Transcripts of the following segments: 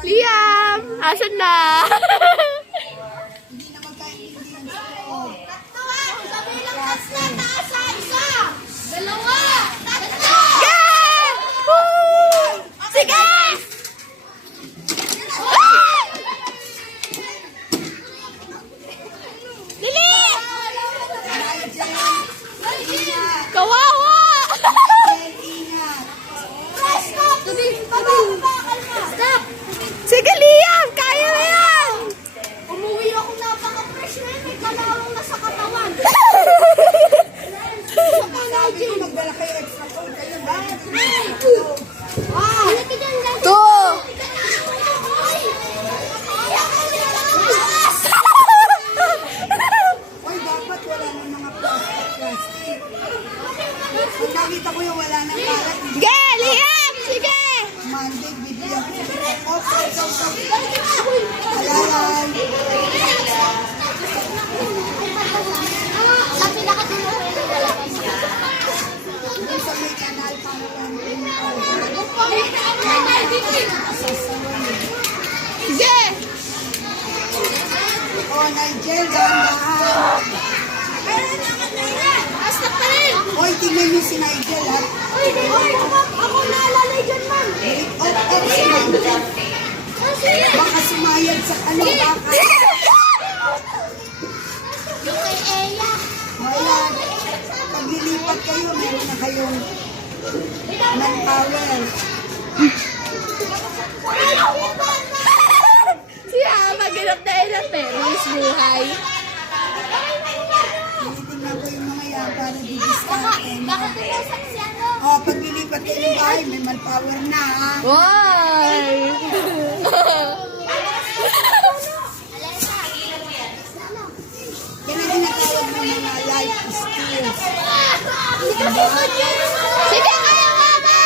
Liam! Asan na? Hindi na magkaintindihan sa loob. Yeah! Woo! Sige! Dili! Kawawa! Ingat. Sige, Liam! Kaya mo yan! Umuwi ako napaka-fresh na yun. May kalawang na sa katawan. Sabi ko magdala kayo extra cold. Kayo ba? Halika dyan, dyan. Two! Oy, dapat wala ng mga plastic. Kung nakita ko yung wala ng kalat, Sige, Liam! Sige! Monday, bibigyan ko siya. Okay, Alalay. Sa pinakatulong ko yung lalaki niya. Hindi sa may kanal para lang yung Sige! Oh, Nigel, dahan-dahan. Astak pa rin. Oy, tingnan niyo si Nigel, ha? Oy, ako naalalay dyan, man. Off si Nigel. Baka sumayad sa ano, baka. Yung kay Eya. Wala. Pag nilipat kayo, meron na kayong manpower. Siya, maginap na inap eh. Miss buhay. Tinitingnan ko yung mga yan para di-discount. Baka tumasak si ano. Oh, pag nilipat kayo ng bahay, may manpower na, ha? Why? Yan ang tinatawag ng mga life skills. Sige, kaya nga ba?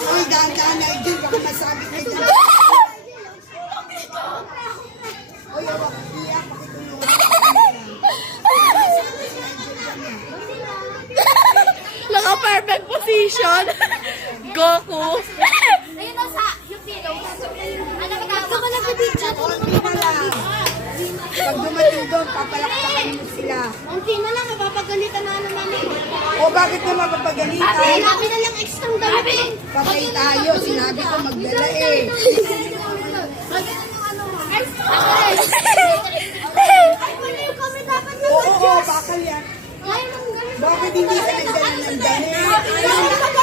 Uy, dahan-dahan, Nigel, baka masabi kayo dyan. Uy, awak, iya, pakitulungan. Naka-perfect position. Goku. Ayun o sa yung pillow. Ano ba tawag? Gusto ko lang sa picture. Unti na lang. Pag dumating doon, papalakpakan mo sila. Unti na lang, mapapagalitan na naman eh. O bakit mo mapapagalitan? Sinabi na lang extra dami. Patay tayo, sinabi ko magdala eh. Ay, mali yung kami dapat Oo, bakal yan. Ayaw nang ganun. Bakit hindi ka nagdala ng damit? Ayaw